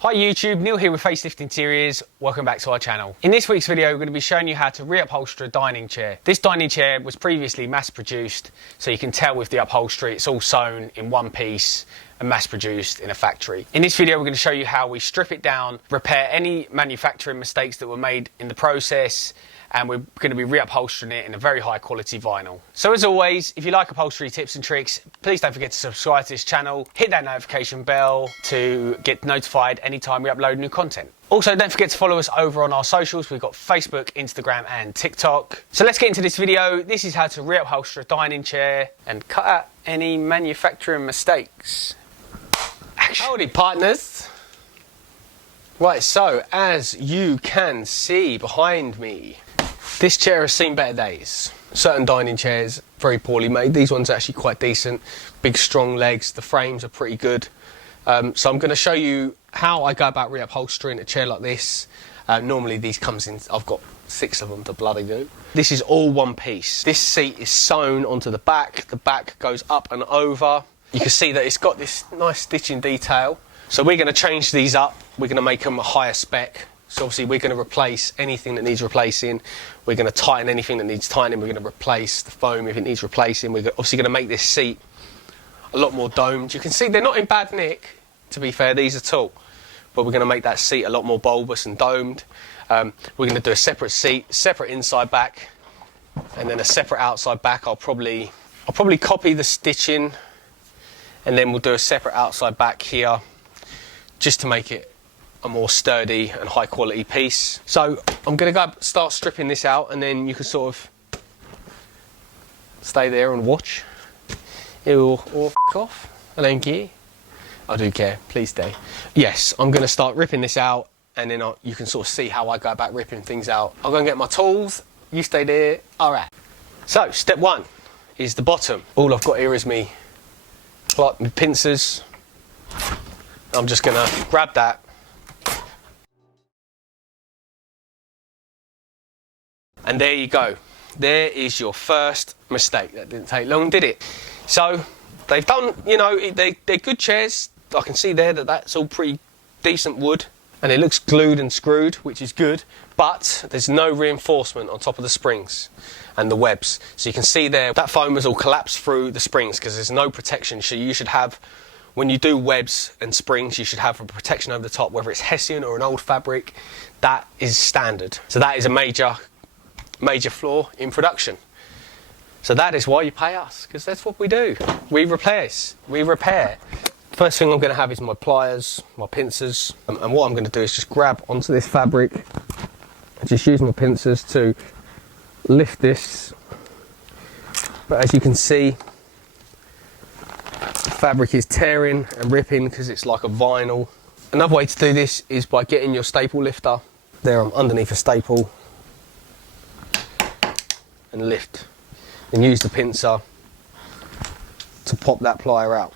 Hi YouTube, Neil here with FaceliftInteriors. Welcome back to our channel. In this week's video, we're going to be showing you how to reupholster a dining chair. This dining chair was previously mass produced, so you can tell with the upholstery it's all sewn in one piece and mass produced in a factory. In this video, we're going to show you how we strip it down, repair any manufacturing mistakes that were made in the process, and we're going to be reupholstering it in a very high quality vinyl. So as always, if you like upholstery tips and tricks, please don't forget to subscribe to this channel, hit that notification bell to get notified anytime we upload new content. Also, don't forget to follow us over on our socials. We've got Facebook, Instagram and TikTok. So let's get into this video. This is how to reupholster a dining chair and cut out any manufacturing mistakes. Action. Howdy partners. Right, so as you can see behind me, this chair has seen better days. Certain dining chairs, very poorly made. These ones are actually quite decent. Big, strong legs. The frames are pretty good. So I'm going to show you how I go about reupholstering a chair like this. Normally these comes in, I've got 6 of them to bloody do. This is all one piece. This seat is sewn onto the back. The back goes up and over. You can see that it's got this nice stitching detail. So we're going to change these up. We're going to make them a higher spec. So obviously we're going to replace anything that needs replacing. We're going to tighten anything that needs tightening. We're going to replace the foam if it needs replacing. We're obviously going to make this seat a lot more domed. You can see they're not in bad nick, to be fair, these at all. But we're going to make that seat a lot more bulbous and domed. We're going to do a separate seat, separate inside back, and then a separate outside back. I'll probably copy the stitching, and then we'll do a separate outside back here, just to make it a more sturdy and high quality piece. So I'm going to go start stripping this out, and then you can sort of stay there and watch. Or f*** off. I don't care. I do care. Please stay. Yes, I'm going to start ripping this out, and then you can sort of see how I go about ripping things out. I'll go and get my tools. You stay there. All right. So step 1 is the bottom. All I've got here is my pincers. I'm just going to grab that. And there you go. There is your first mistake. That didn't take long, did it? So they've done, you know, they're good chairs. I can see there that that's all pretty decent wood. And it looks glued and screwed, which is good. But there's no reinforcement on top of the springs and the webs. So you can see there that foam has all collapsed through the springs because there's no protection. So you should have, when you do webs and springs, you should have a protection over the top, whether it's Hessian or an old fabric. That is standard. So that is a major flaw in production. So that is why you pay us, because that's what we do. We repair. First thing I'm going to have is my pliers, my pincers, and what I'm going to do is just grab onto this fabric and just use my pincers to lift this. But as you can see, the fabric is tearing and ripping because it's like a vinyl. Another way to do this is by getting your staple lifter. There, I'm underneath a staple, and lift, and use the pincer to pop that plier out.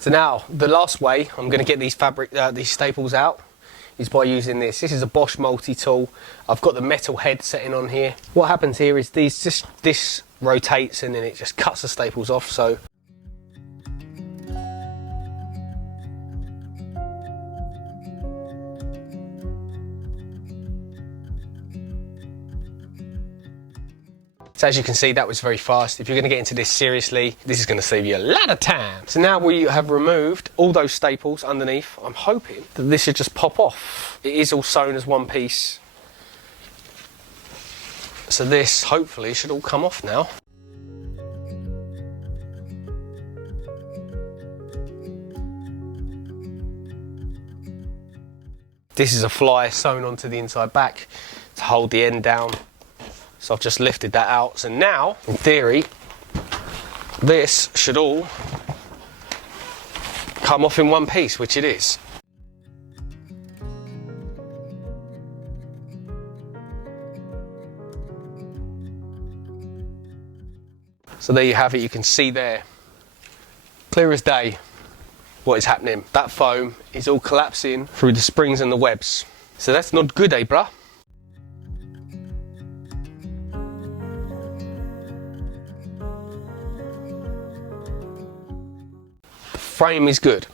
So now the last way I'm going to get these staples out is by using this. This is a Bosch multi-tool. I've got the metal head setting on here. What happens here is this rotates and then it just cuts the staples off. So as you can see, that was very fast. If you're going to get into this seriously, this is going to save you a lot of time. So now we have removed all those staples underneath. I'm hoping that this should just pop off. It is all sewn as one piece. So this, hopefully, should all come off now. This is a fly sewn onto the inside back to hold the end down. So I've just lifted that out. So now, in theory, this should all come off in one piece, which it is. So there you have it. You can see there, clear as day, what is happening. That foam is all collapsing through the springs and the webs. So that's not good, eh, bruh? frame is good.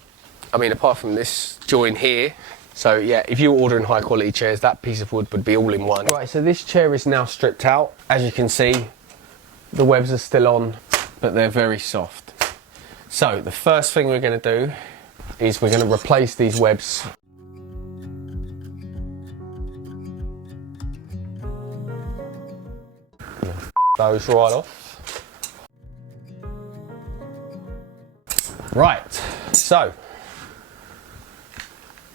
I mean, apart from this join here. So yeah, if you were ordering high quality chairs, that piece of wood would be all in one. Right, so this chair is now stripped out. As you can see, the webs are still on, but they're very soft. So the first thing we're going to do is we're going to replace these webs. Those right off. Right, so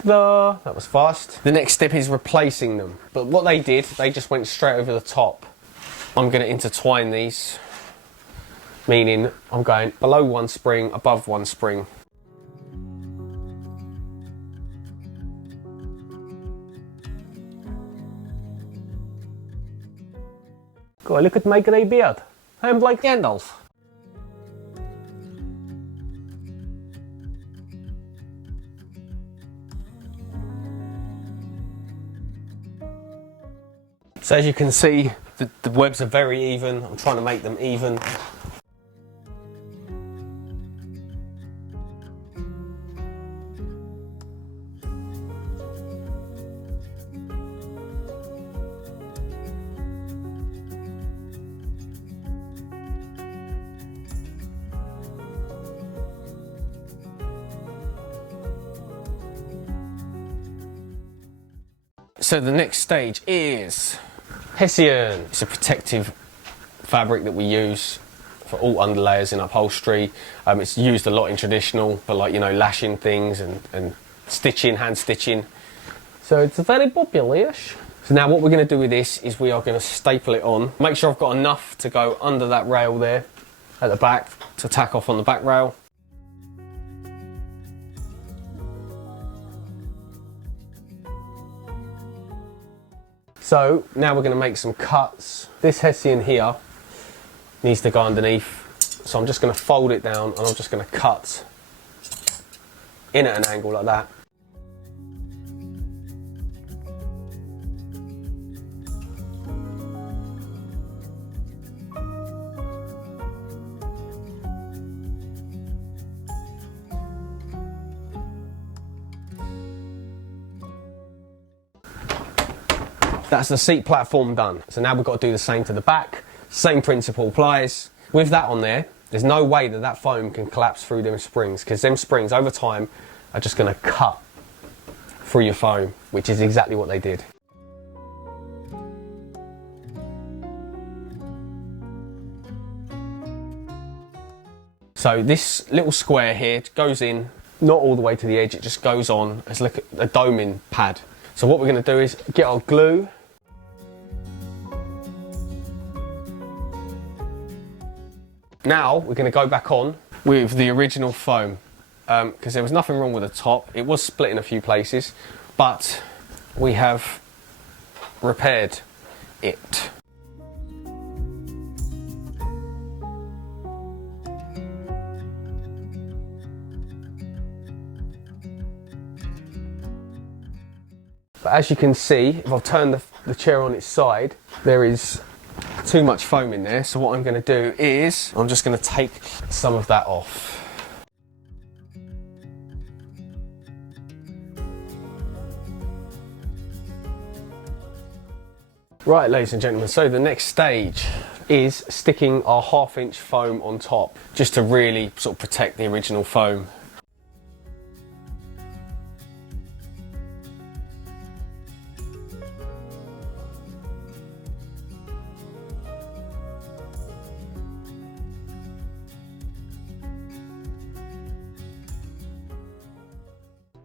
that was fast. The next step is replacing them. But what they did, they just went straight over the top. I'm going to intertwine these, meaning I'm going below one spring, above one spring. God, look at my grey beard. I'm like Gandalf. So as you can see, the webs are very even. I'm trying to make them even. So the next stage is Hessian. It's a protective fabric that we use for all underlayers in upholstery. It's used a lot in traditional for, like, you know, lashing things and stitching, hand stitching. So it's very popular. So now what we're going to do with this is we are going to staple it on. Make sure I've got enough to go under that rail there at the back to tack off on the back rail. So now we're going to make some cuts. This Hessian here needs to go underneath. So I'm just going to fold it down and I'm just going to cut in at an angle like that. That's the seat platform done. So now we've got to do the same to the back. Same principle applies. With that on there, there's no way that that foam can collapse through them springs, because them springs over time are just going to cut through your foam, which is exactly what they did. So this little square here goes in, not all the way to the edge, it just goes on as like a doming pad. So what we're going to do is get our glue. Now we're going to go back on with the original foam, because there was nothing wrong with the top. It was split in a few places, but we have repaired it. But as you can see, if I've turned the chair on its side, there is too much foam in there. So what I'm going to do is, I'm just going to take some of that off. Right, ladies and gentlemen, so the next stage is sticking our 1/2 inch foam on top, just to really sort of protect the original foam.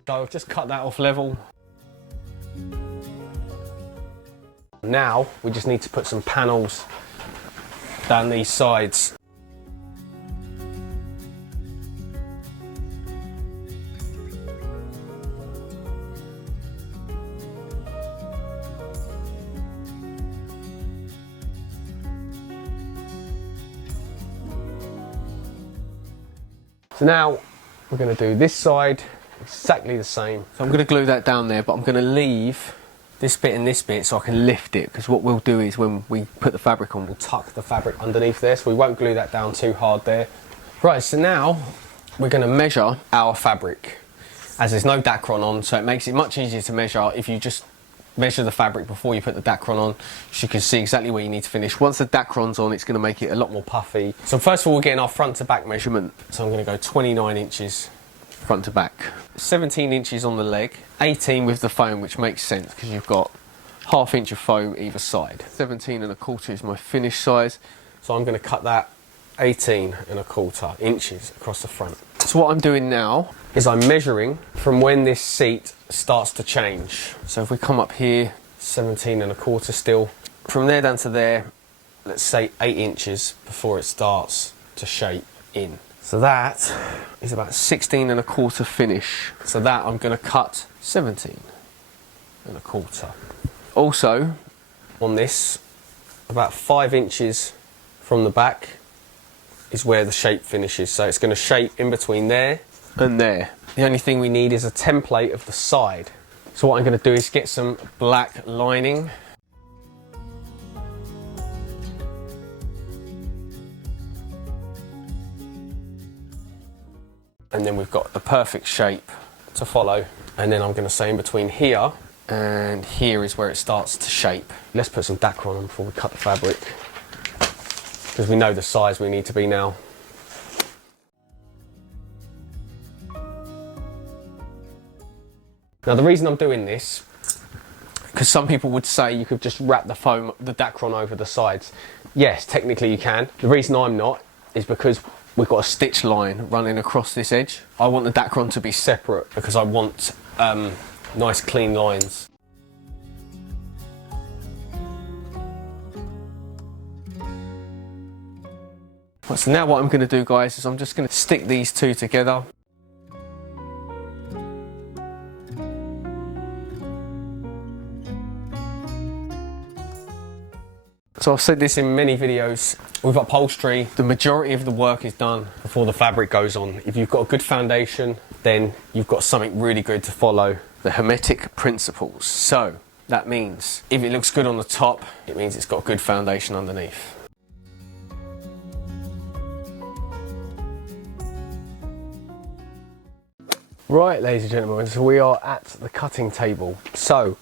So I've just cut that off level. Now we just need to put some panels down these sides. So now we're going to do this side exactly the same. So I'm going to glue that down there, but I'm going to leave this bit and this bit so I can lift it, because what we'll do is when we put the fabric on, we'll tuck the fabric underneath there, so we won't glue that down too hard there. Right, so now we're going to measure our fabric, as there's no Dacron on, so it makes it much easier to measure if you just measure the fabric before you put the Dacron on, so you can see exactly where you need to finish. Once the Dacron's on, it's going to make it a lot more puffy. So first of all, we're getting our front to back measurement. So I'm going to go 29 inches front to back, 17 inches on the leg, 18 with the foam, which makes sense because you've got ½ inch of foam either side. 17¼ is my finish size, so I'm going to cut that 18¼ inches across the front. So what I'm doing now is I'm measuring from when this seat starts to change. So if we come up here, 17¼ still, from there down to there, let's say 8 inches before it starts to shape in. So that is about 16¼ finish. So that I'm going to cut 17¼ Also, on this, about 5 inches from the back is where the shape finishes. So it's going to shape in between there and there. The only thing we need is a template of the side. So what I'm going to do is get some black lining. And then we've got the perfect shape to follow. And then I'm going to say in between here and here is where it starts to shape. Let's put some Dacron on before we cut the fabric, because we know the size we need to be now. Now the reason I'm doing this, because some people would say you could just wrap the foam, the Dacron over the sides. Yes, technically you can. The reason I'm not is because we've got a stitch line running across this edge. I want the Dacron to be separate because I want nice clean lines. So now what I'm going to do, guys, is I'm just going to stick these two together. So I've said this in many videos, with upholstery, the majority of the work is done before the fabric goes on. If you've got a good foundation, then you've got something really good to follow. The Hermetic principles. So that means if it looks good on the top, it means it's got good foundation underneath. Right, ladies and gentlemen, so we are at the cutting table. So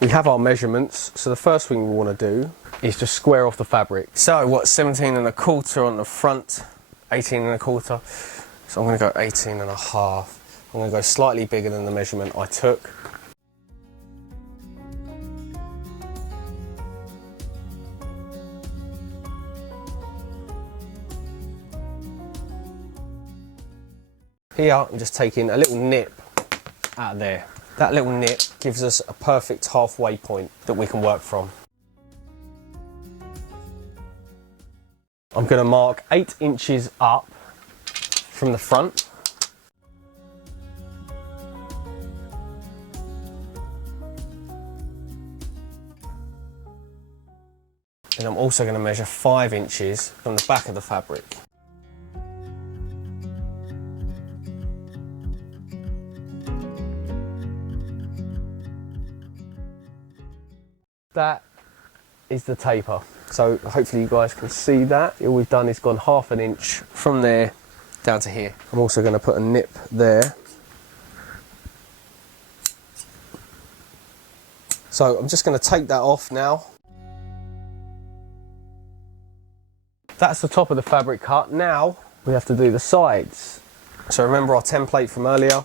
we have our measurements. So the first thing we want to do is just square off the fabric. So what, 17¼ on the front, 18¼ So I'm going to go 18½. I'm going to go slightly bigger than the measurement I took. Here I'm just taking a little nip out of there. That little nip gives us a perfect halfway point that we can work from. I'm going to mark 8 inches up from the front. And I'm also going to measure 5 inches from the back of the fabric. That is the taper. So hopefully you guys can see that. All we've done is gone ½ inch from there down to here. I'm also going to put a nip there. So I'm just going to take that off now. That's the top of the fabric cut. Now we have to do the sides. So remember our template from earlier.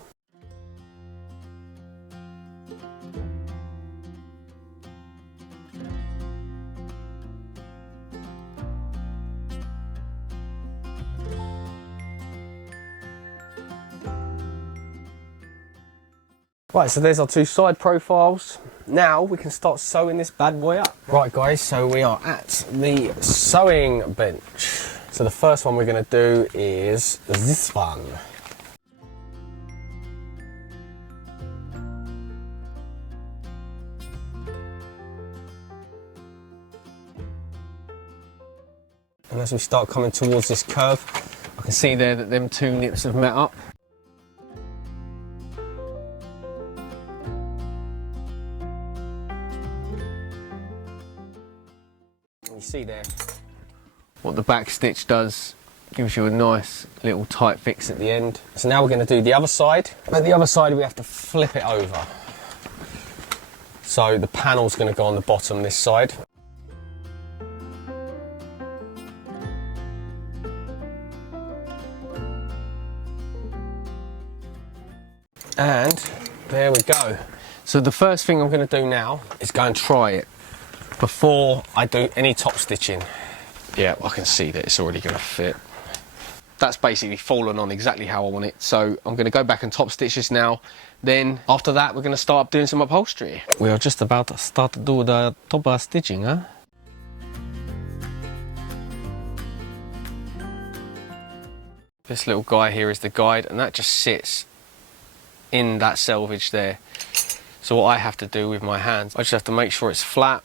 Right, so there's our two side profiles. Now we can start sewing this bad boy up. Right guys, so we are at the sewing bench. So the first one we're going to do is this one. And as we start coming towards this curve, I can see there that them two nips have met up. You see there what the back stitch does Gives you a nice little tight fix at the end. So now we're going to do the other side. At the other side we have to flip it over. So the panel's going to go on the bottom this side. And there we go. So the first thing I'm going to do now is go and try it before I do any top stitching. Yeah, I can see that it's already going to fit. That's basically fallen on exactly how I want it. So I'm going to go back and top stitch this now. Then after that, we're going to start doing some upholstery. We are just about to start to do the top stitching, huh? This little guy here is the guide, and that just sits in that selvage there. So what I have to do with my hands, I just have to make sure it's flat.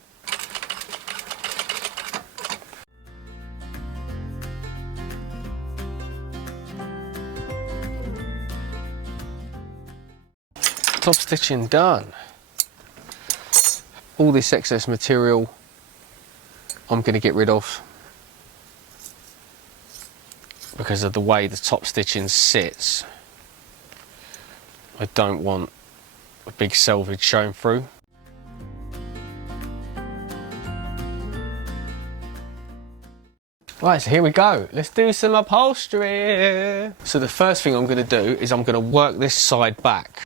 Top stitching done. All this excess material I'm going to get rid of because of the way the top stitching sits. I don't want a big selvage showing through. Right, so here we go. Let's do some upholstery. So the first thing I'm going to do is I'm going to work this side back.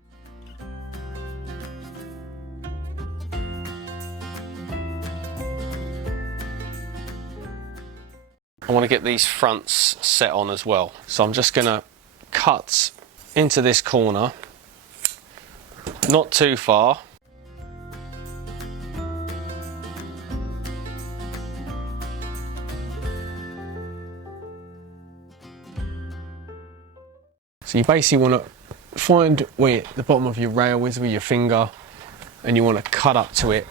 I want to get these fronts set on as well. So I'm just going to cut into this corner, not too far. So you basically want to find where the bottom of your rail is with your finger, and you want to cut up to it.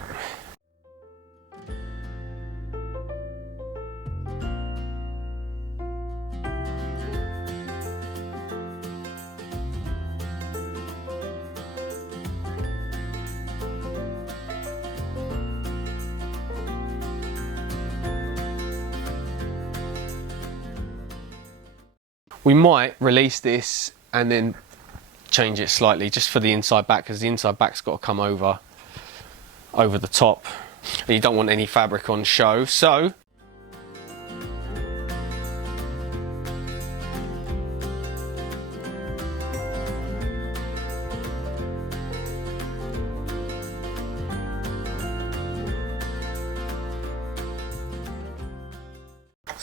We might release this and then change it slightly just for the inside back, because the inside back's got to come over the top and you don't want any fabric on show. So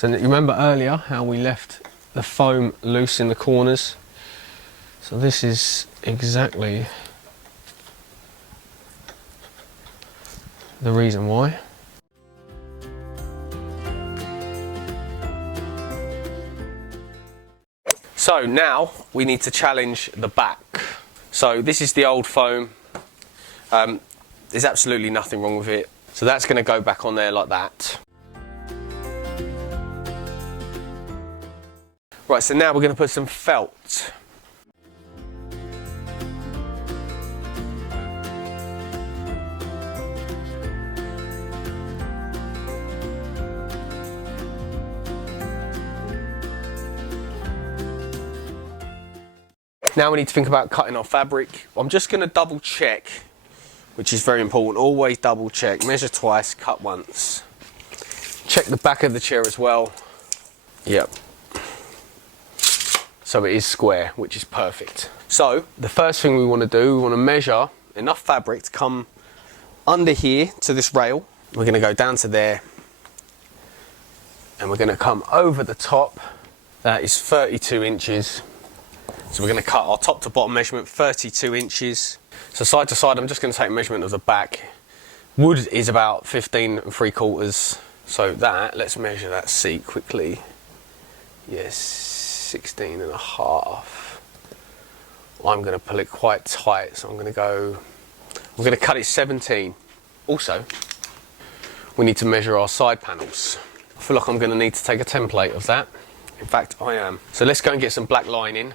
you remember earlier how we left the foam loose in the corners? So this is exactly the reason why. So now we need to challenge the back. So this is the old foam. There's absolutely nothing wrong with it. So that's going to go back on there like that. Right, so now we're going to put some felt. Now we need to think about cutting our fabric. I'm just going to double check, which is very important. Always double check, measure twice, cut once. Check the back of the chair as well. Yep. So it is square, which is perfect. So the first thing we want to do, we want to measure enough fabric to come under here to this rail. We're going to go down to there and we're going to come over the top. That is 32 inches. So we're going to cut our top to bottom measurement, 32 inches. So side to side, I'm just going to take measurement of the back. Wood is about 15 3/4. So that, let's measure that seat quickly. Yes, 16 and a half. I'm going to pull it quite tight, so I'm going to cut it 17. Also, we need to measure our side panels. I feel like I'm going to need to take a template of that. In fact, I am. So let's go and get some black lining.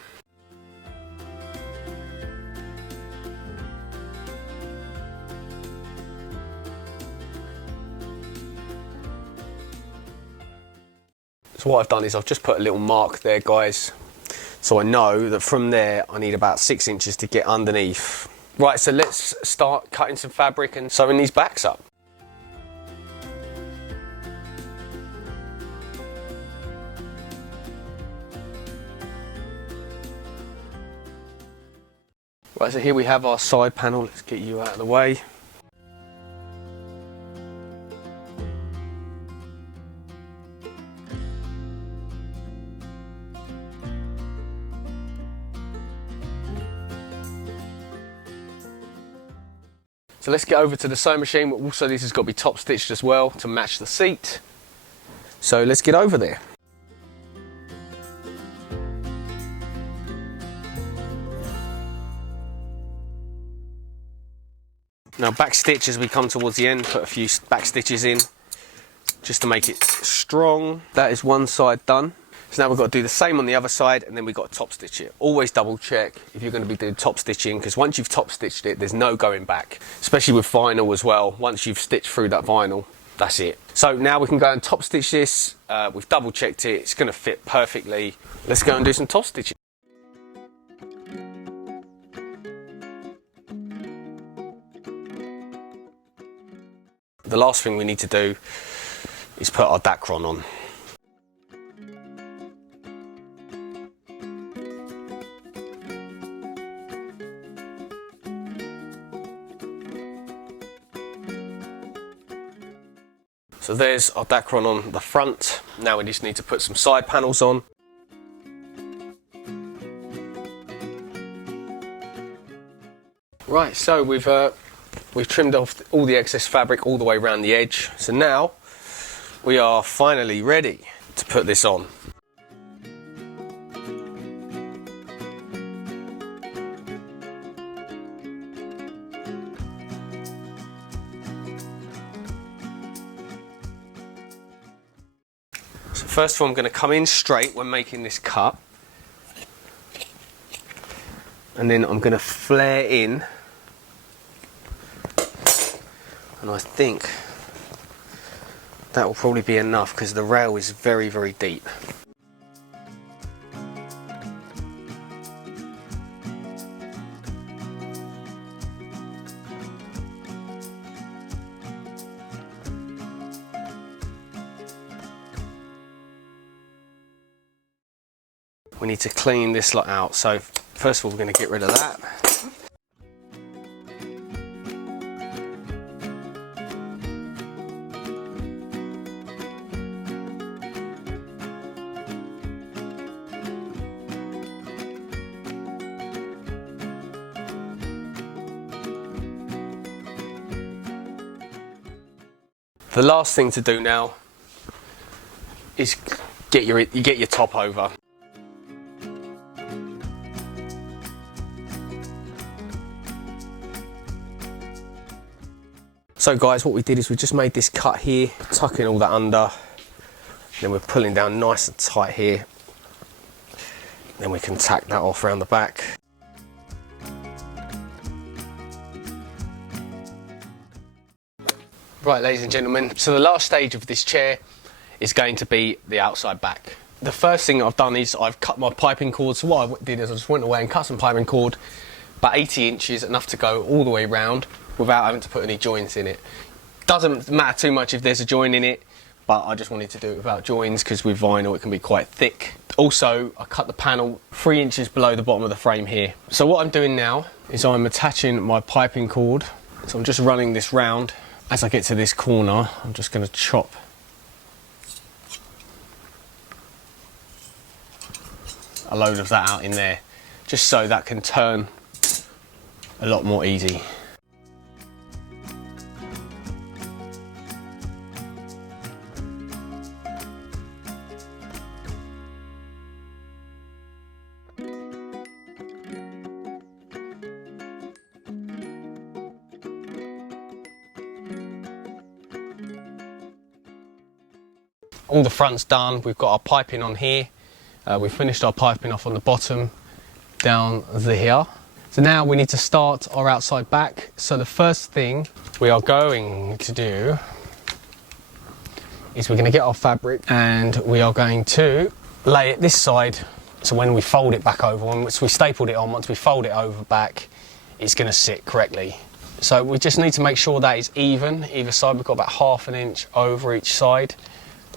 So what I've done is I've just put a little mark there, guys, so I know that from there I need about 6 inches to get underneath. Right, so let's start cutting some fabric and sewing these backs up. Right, so here we have our side panel. Let's get you out of the way. So let's get over to the sewing machine. Also, this has got to be top stitched as well to match the seat. So let's get over there. Now back stitch as we come towards the end, put a few back stitches in just to make it strong. That is one side done. So now we've got to do the same on the other side, and then we've got to top stitch it. Always double check if you're going to be doing top stitching, because once you've top stitched it, there's no going back. Especially with vinyl as well. Once you've stitched through that vinyl, that's it. So now we can go and top stitch this. We've double checked it. It's going to fit perfectly. Let's go and do some top stitching. The last thing we need to do is put our dacron on. So there's our dacron on the front. Now we just need to put some side panels on. Right, so we've trimmed off all the excess fabric all the way around the edge. So now we are finally ready to put this on. So first of all, I'm going to come in straight when making this cut, and then I'm going to flare in, and I think that will probably be enough because the rail is very, very deep. We need to clean this lot out, so first of all we're going to get rid of that. The last thing to do now is get your top over. So guys, what we did is we just made this cut here, tucking all that under, then we're pulling down nice and tight here, then we can tack that off around the back. Right, ladies and gentlemen, so the last stage of this chair is going to be the outside back. The first thing I've done is I've cut my piping cord. So what I did is I just went away and cut some piping cord, about 80 inches, enough to go all the way round without having to put any joints in it. Doesn't matter too much if there's a joint in it, but I just wanted to do it without joints because with vinyl it can be quite thick. Also, I cut the panel 3 inches below the bottom of the frame here. So what I'm doing now is I'm attaching my piping cord. So I'm just running this round. As I get to this corner, I'm just going to chop a load of that out in there, just so that can turn a lot more easy. All the front's done. We've got our piping on here. We've finished our piping off on the bottom down here. So now we need to start our outside back. So the first thing we are going to do is we're going to get our fabric and we are going to lay it this side, so when we fold it back over, once we stapled it on, once we fold it over back, it's going to sit correctly. So we just need to make sure that is even, either side. We've got about 1/2 inch over each side.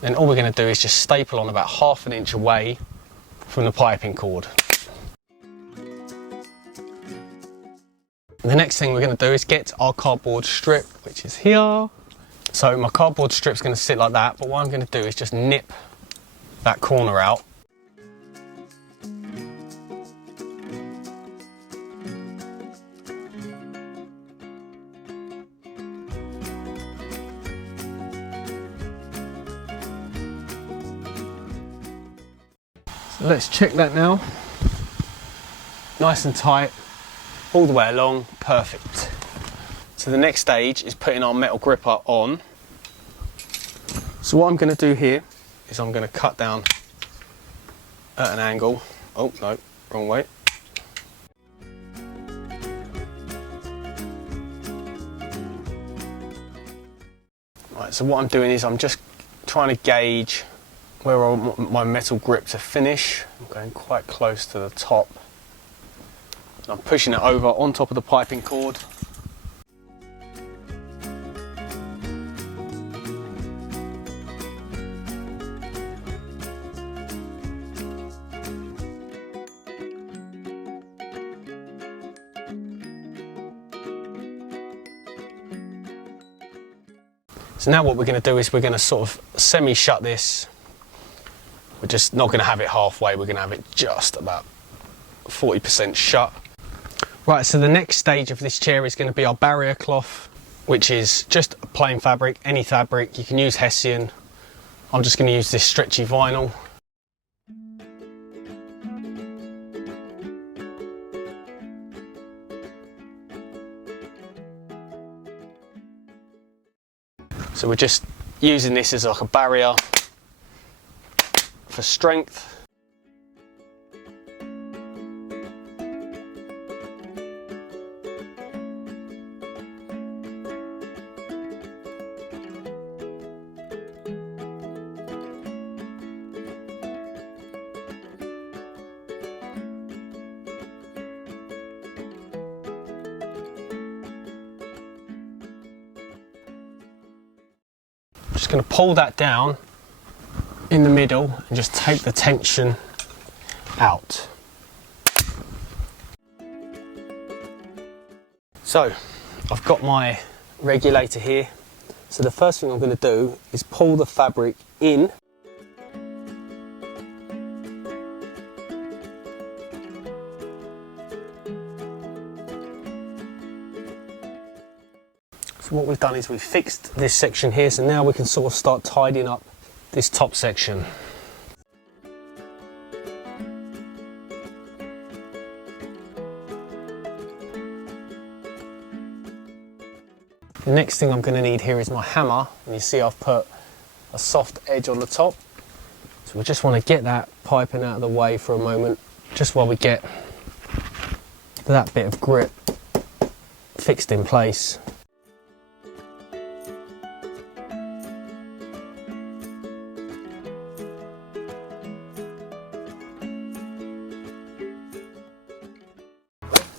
Then all we're going to do is just staple on about 1/2 inch away from the piping cord. The next thing we're going to do is get our cardboard strip, which is here. So my cardboard strip's going to sit like that, but what I'm going to do is just nip that corner out. So let's check that now. Nice and tight, all the way along, perfect. So the next stage is putting our metal gripper on. So what I'm going to do here is I'm going to cut down at an angle. Oh no, wrong way. Right, so what I'm doing is I'm just trying to gauge where I want my metal grip to finish. I'm going quite close to the top. I'm pushing it over on top of the piping cord. So now what we're going to do is we're going to sort of semi-shut this. We're just not going to have it halfway, we're going to have it just about 40% shut. Right, so the next stage of this chair is going to be our barrier cloth, which is just a plain fabric, any fabric. You can use Hessian. I'm just going to use this stretchy vinyl. So we're just using this as like a barrier for strength. Just going to pull that down in the middle and just take the tension out. So I've got my regulator here. So the first thing I'm going to do is pull the fabric in. So what we've done is we've fixed this section here, so now we can sort of start tidying up this top section. The next thing I'm going to need here is my hammer, and you see I've put a soft edge on the top. So we just want to get that piping out of the way for a moment, just while we get that bit of grip fixed in place.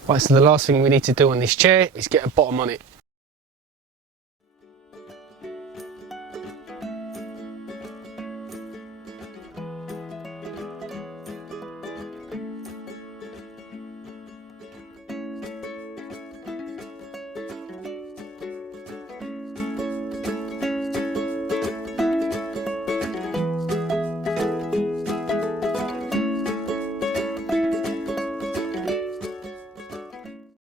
Right, so the last thing we need to do on this chair is get a bottom on it.